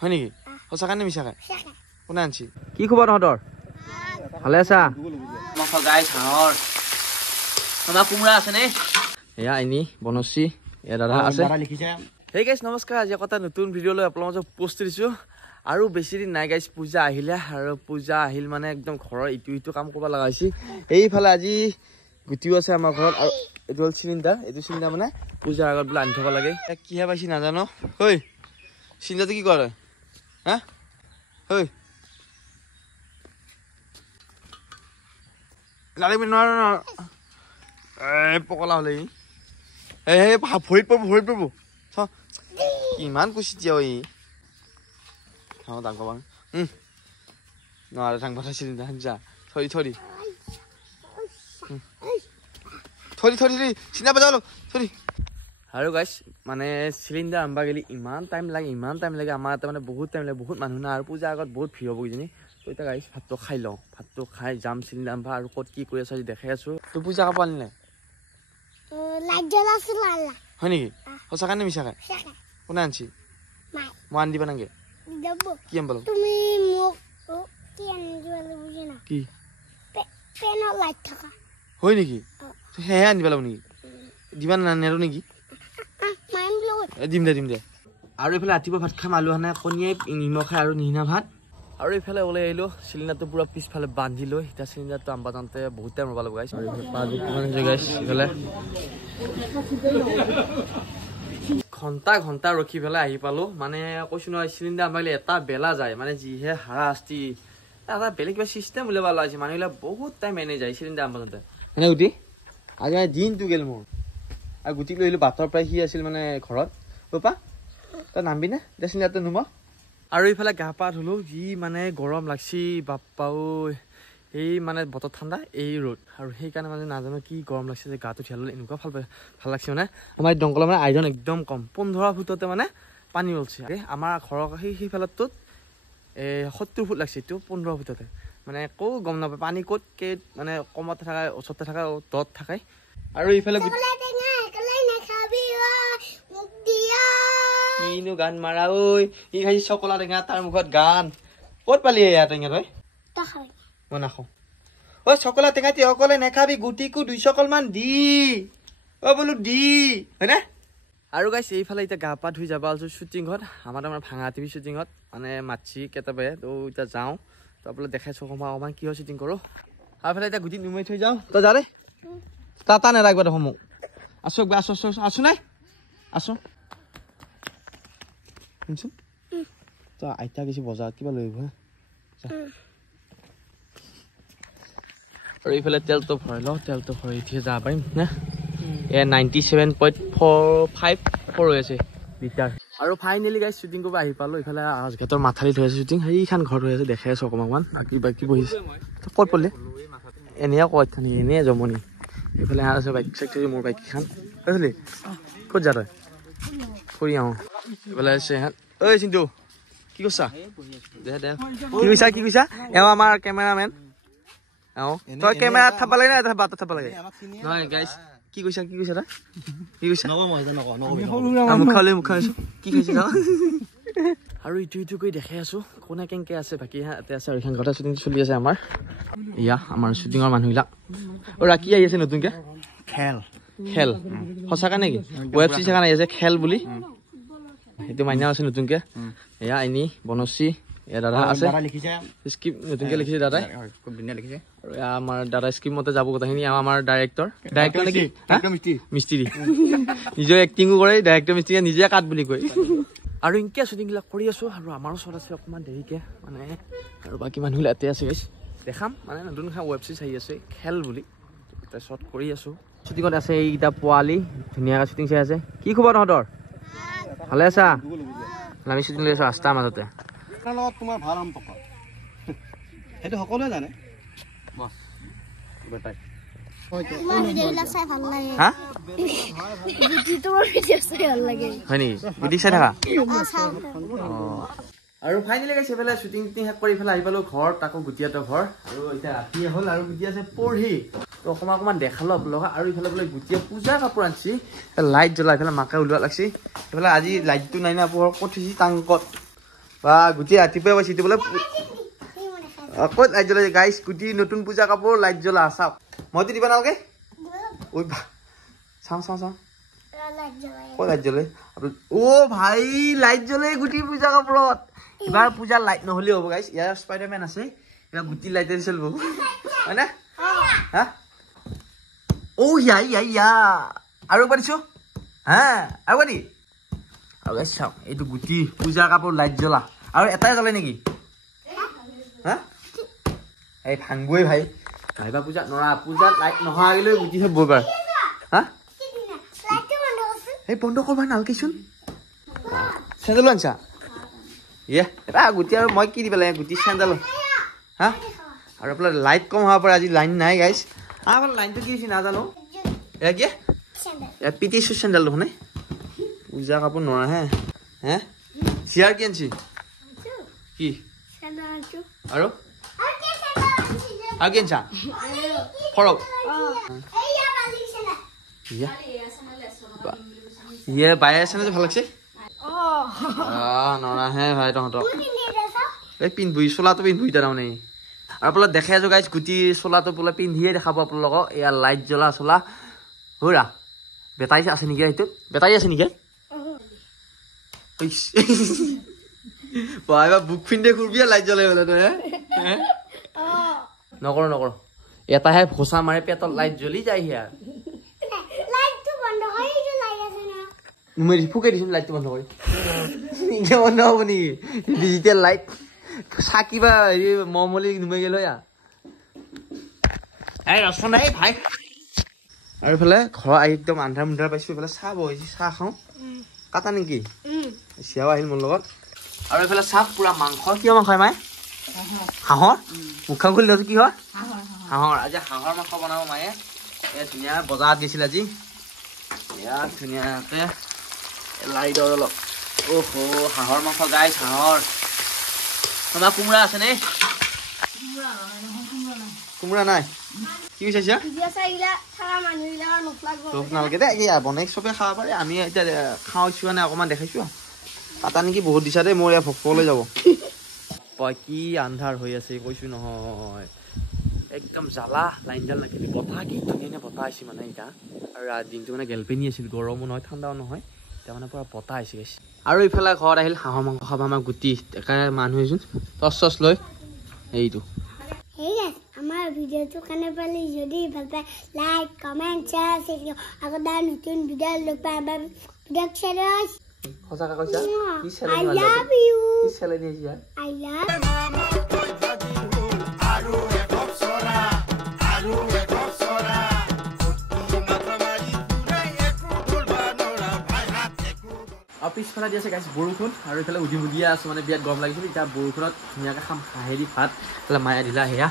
হয় নেকি সঁচাকৈ নে মিছাকৈ কোনে আনছি কি খবৰ তহঁতৰ ভালে আছা গাইছ হাঁহৰ আমাৰ কোমোৰা আছে নে এয়া এনি বনশ্ৰী এয়া দাদা আছে হেই গাইছ নমস্কাৰ আজি এটা নতুন ভিডিঅ' লৈ আপোনালোকৰ মাজত পোষ্ট দিছোঁ আৰু বেছি দিন নাই গাইছ পূজা আহিলে আৰু পূজা আহিল মানে একদম ঘৰৰ ইটো কাম কৰিব লগা হৈছে এইফালে আজি গুটিও আছে আমাৰ ঘৰত আৰু এইটো হ'ল চিলিণ্ডাৰ এইটো চিলিণ্ডাৰ মানে পূজাৰ আগত বোলে আনি থ'ব লাগে কিহে পাইছি নাজানো ঐ চিলিণ্ডাৰটো কি কৰে হা ঐ লাৰিব নোৱাৰো ন পকলা হ'লে এই ভৰিত পৰিব ইমান কুচি দিয়া ঐ খাওঁ ডাঙৰ বাং নোৱাৰে ডাঙৰ কথা চিলিণ্ডাৰ যা থৰি চিন্তা বজালো থৰি আৰু গাইছ মানে চিলিণ্ডাৰ আনবা গেলি ইমান টাইম লাগে আমাৰ এটা মানে বহুত টাইম লাগে বহুত মানুহ না আৰু পূজাৰ আগত বহুত ভিৰ হ'ব কিজানি তো এতিয়া গাইছ ভাতটো খাই লওঁ ভাতটো খাই যাম চিলিণ্ডাৰ আনবা আৰু ক'ত কি কৰি আছো আজি দেখাই আছো তোৰ পূজা কাপোৰ আনিলে হয় নেকি সঁচাকৈ নে মিছাকৈ কোনে আনছি মই আনি দিবা নাগে কি আন পালো কি হয় নেকি সেহে আনি পেলাব নেকি দিবা নেৰো নেকি দিম দে আৰু এইফালে ৰাতিপুৱা ভাত খাম আলু সানা কণীয়ে নিমখ খাই আৰু নিহিনা ভাত আৰু এইফালে ওলাই আহিলোঁ চিলিণ্ডাৰটো পূৰা পিছফালে বান্ধি লৈ এতিয়া চিলিণ্ডাৰটো আনবা যাওঁতে বহুত টাইম ৰ'ব লাগিব গাইছ আৰু গাইছ এইফালে ঘণ্টা ৰখি পেলাই আহি পালোঁ মানে কৈছোঁ নহয় চিলিণ্ডাৰ আনবা গ'লে এটা বেলা যায় মানে যিহে হাৰাশাস্তি এটা বেলেগ কিবা চিষ্টেম উলিয়াব লাগিছে মানুহবিলাক বহুত টাইম এনে যায় চিলিণ্ডাৰ আনবা যাওঁতে এনে গুটি আজি মানে দিনটো গ'ল মোৰ আৰু গুটিক লৈ আহিলোঁ বাটৰ পৰাই সি আছিল মানে ঘৰত পা তই নামবি নে দে চিলিণ্ডাৰটো নুম আৰু এইফালে গা পা ধুলোঁ যি মানে গৰম লাগছি বাপ্পা ঐ এই মানে বতৰ ঠাণ্ডা এই ৰ'দ আৰু সেইকাৰণে মানে নাজানো কি গৰম লাগছে যে গাটো থিয়ালে এনেকুৱা ভাল লাগছে মানে আমাৰ দংকলৰ মানে আইৰণ একদম কম 15 ফুটতে মানে পানী ওলছে আমাৰ ঘৰৰ সেইফালতটোত 70 ফুট লাগছে এইটো 15 ফুটতে মানে একো গম নাপায় পানী ক'ত কেত মানে কমতে থাকে ওচৰতে থাকে দত থাকে আৰু এইফালে কিনো গান মাৰা ঐ ই খাইছে চকলা টেঙা তাৰ মুখত গান ক'ত পালি এয়া টেঙা তই মই নাখাওঁ ঐ চকলা টেঙা তি অকলে নেখাবি গুটিকো 200 কল মান দি বোলো দি হয়নে আৰু গাইছ এইফালে এতিয়া গা পা ধুই যাব আছো শ্বুটিঙত আমাৰ ভাঙা টিভি শ্বুটিঙত মানে মাতছি কেতিয়াবা তো এতিয়া যাওঁ তো বোলে দেখাইছোঁ অকণমান কি হয় শ্বুটিং কৰোঁ আৰু এইফালে এতিয়া গুটি নুমাই থৈ যাওঁ তই যা দে তা নেৰাখবা দেখোন মোক আছো নাই আছো শুনছোন তই আইতা গৈছে বজাৰত কিবা লৈ আহিব হা আৰু এইফালে তেলটো ভৰাই লওঁ তেলটো ভৰাই উঠিয়ে যাব পাৰিম না 97.45 হৈ আছে লিটাৰ আৰু ফাইনেলি গাইছ শ্বুটিং কৰিব আহি পালোঁ এইফালে আজঘাটৰ মাথাৰিত হৈ আছে শ্বুটিং সেইখন ঘৰ হৈ আছে দেখাই আছোঁ অকণমান বাকী বহিছে ক'ত পঢ়িলে এনেহে ক'ত থানি এনেই জমনি এইফালে আছে বাইক চাইক মোৰ বাইকখন কৈছিলি ক'ত যা তই ফুৰি আহোঁ এইফালে আছে ইহঁত ঐ চিন্তু কি কৈছা কি কৈছা এওঁ আমাৰ কেমেৰামেন তই কেমেৰাত থাপ লাগে না বাটত থাপ লাগে নহয় গাইছ কি কৈছা তই কি কৈছা মুখা কি খাইছে আৰু ইটো কৰি দেখাই আছোঁ কোনে কেনেকৈ আছে বাকী ইয়াতে আছে আৰু এইখন ঘৰতে শ্বুটিং চলি আছে আমাৰ এয়া আমাৰ শ্বুটিঙৰ মানুহবিলাক ৰাখি আহি আছে নতুনকৈ খেল সঁচাকৈ নেকি ৱেব চিৰিজ এখন আহি আছে খেল বুলি সেইটো মাইনা আছে নতুনকৈ এয়া এনি বনশ্ৰী এয়া দাদা আছে স্ক্ৰিপ্ট নতুনকৈ লিখিছে দাদাই লিখিছে আৰু আমাৰ দাদা স্ক্ৰিপ্ট মতে যাব কথাখিনি আমাৰ ডাইৰেক্টৰ নেকি মিস্ত্ৰী নিজৰ এক্টিঙো কৰে ডাইৰেক্টৰ মিস্ত্ৰীয়ে নিজে কাট বুলি কয় আৰু এনেকৈ শ্বুটিংবিলাক কৰি আছোঁ আৰু আমাৰো ওচৰত আছে অকণমান দেৰিকৈ মানে আৰু বাকী মানুহবিলাক ইয়াতে আছে গাইছ দেখাম মানে নতুন ৱেব চিৰিজ আহি আছে খেল বুলি তাৰপিছত কৰি আছোঁ শ্বুটিঙত আছে এইকেইটা পোৱালি ধুনীয়াকৈ শ্বুটিং চাই আছে কি খবৰ তহঁতৰ ভালে আছা আমি শ্বুটিং লৈ আছোঁ ৰাস্তাৰ মাজতে তোমাৰ ভাল সম্পৰ্ক সেইটো সকলোৱে জানে হয় নেকি গুটি চাই থাকা আৰু ফাইনেলি গাইছ এইফালে শ্বুটিং শেষ কৰি পেলাই আহি পালোঁ ঘৰত, আকৌ গুটিয়াতৰ ঘৰ। আৰু এতিয়া ৰাতিয়ে হ'ল আৰু গুটি আছে পঢ়ি। তো অকণমান দেখালোঁ আপোনালোকক। আৰু ইফালে বোলে গুটিয়ে পূজা কাপোৰ আনিছি, লাইট জ্বলাই এইফালে মাকে ওলোৱা লাগছি। এইফালে আজি লাইটটো নাই না পোহৰ ক'ত থৈছি টাংকত। বা গুটিয়ে ৰাতিপুৱাই পাইছি বোলে ক'ত লাইট জ্বলাই গাইছ। গুটি নতুন পূজা কাপোৰ লাইট জ্বলা চাওক। মইতো দিবা নালাগে ঐ বা চাওঁ ক'ত লাইট জ্বলে। অ' ভাই লাইট জ্বলে গুটি পূজা কাপোৰত। এবাৰ পূজাৰ লাইট নহ'লেও হ'ব গাইছ। ইয়াৰ স্পাইডাৰমেন আছে, এবাৰ গুটি লাইটেৰে চলিব হয়নে? হা অ' ইয়া আৰু এবাৰ দিছোঁ হা আৰু এবাৰ দি। আৰু গাইছ চাওক এইটো গুটি পূজাৰ কাপোৰ লাইট জ্বলা। আৰু এটাই জ্বলে নেকি? হা এই ভাংবই ভাই ভাইবা পূজা নৰা। পূজাত লাইট নহা আগলৈ গুটি হ'ব এবাৰ। হা এই বন্ধ কৰবা নালকেচোন। চেণ্ডেলো আনছা ইয়ে এটা গুটি। আৰু মই কি দিব লাগে গুটি চেণ্ডেল। হা আৰু আপোনাৰ লাইট কম হোৱাৰ পৰা আজি লাইন নাই গাইছ। আমাৰ লাইনটো কি হৈছে নাজানো। এয়া কি পিটিছোঁ চেণ্ডেল দেখোন পূজা কাপোৰ নৰা হে। হে চিয়াৰ কি আনছি কি আৰু কি আনছা ফৰক ইয়ে বাই আছে নে ভাল লাগছে। নৰা হে ভাই তহঁতক এই পিন্ধবি চোলাটো পিন্ধবি তাৰমানে। আৰু আপোনাৰ দেখাই আছো গাইছ গুটি চোলাটো বোলে পিন্ধিয়ে দেখাব আপোনালোকক। এয়া লাইট জ্বলা চলা হৌৰা বেটাৰী আছে নেকি? সেইটোত বেটাৰী আছে নেকি? বুক পিন্ধে ঘূৰবিয়ে লাইট জ্বলাই বোলে তই নকৰ এটাহে ভোচা মাৰে পেটত লাইট জ্বলি যায় হিয়াৰ। ফুকে দিছো লাইটটো বন্ধ কৰি বন্ধ হ'ব নেকি? ডিজিটেল লাইট চাকিবা হেৰি মমলি নুমাই গেল ৰচন নাই ভাই। আৰু এইফালে ঘৰ আহি একদম আন্ধাৰ মুন্ধাৰ পাইছো। এইফালে চাহ বহিছে, চাহ খাওঁ কাটা নেকি? চিয়াও আহিল মোৰ লগত। আৰু এইফালে চাহ পুৰা মাংস। কিয় মাংস মায়ে? হাঁহৰ মুখা খুলি লৈছো। কি হয়? হাঁহৰ। আজি হাঁহৰ মাংস বনাব মায়ে। এ ধুনীয়া বজাৰত গৈছিল আজি। ইয়াত ধুনীয়াকে লাইটৰ অলপ অহ হাঁহৰ মাংস গাইছ। হাঁহৰ তোমাৰ কোমোৰা আছে নে? কোমোৰা নাই কি বিচাৰিছা? নালাগে দে বনাই চবে খাব পাৰে। আমি এতিয়া খাওঁছো মানে অকণমান দেখাইছো। কাটা নেকি বহুত দিছা দেই। মোৰ ইয়াত ভোকলৈ যাব কি আন্ধাৰ হৈ আছে কৈছো নহয়। একদম জ্বালা লাইন জাল লাগি বতাহ কি ধুনীয়া বতাহ আহিছে মানে এতিয়া। আৰু দিনটো মানে গেলপেনি আছিল, গৰমো নহয় ঠাণ্ডাও নহয়। এতিয়া মানে পুৰা বতাহ আহিছে গাইছ। আৰু ইফালে ঘৰত আহিল হাঁহৰ মাংস খাব আমাৰ গুটি একেবাৰে মানুহ এজন টচ লৈ এইটো। আমাৰ ভিডিঅ'টো কেনে পালে যদি ভাল পায় লাইক কমেণ্ট শ্বেয়াৰ আকৌ নতুন ভিডিঅ' লগ পাই আমাৰ ভিডিঅ'ক শ্বেয়াৰ সঁচাকৈ কৈছা কি চেলেঞ্জ I love you কি চেলেঞ্জ দিয়া I love আৰু পিছফালে দি আছে গাইছ বৰষুণ। আৰু এইফালে উধি মুদিয়া আছো মানে বিয়াত গৰম লাগিছিল। এতিয়া বৰষুণত ধুনীয়াকৈ খাম হাঁহেৰি ভাত। এইফালে মায়ে দিলা সেয়া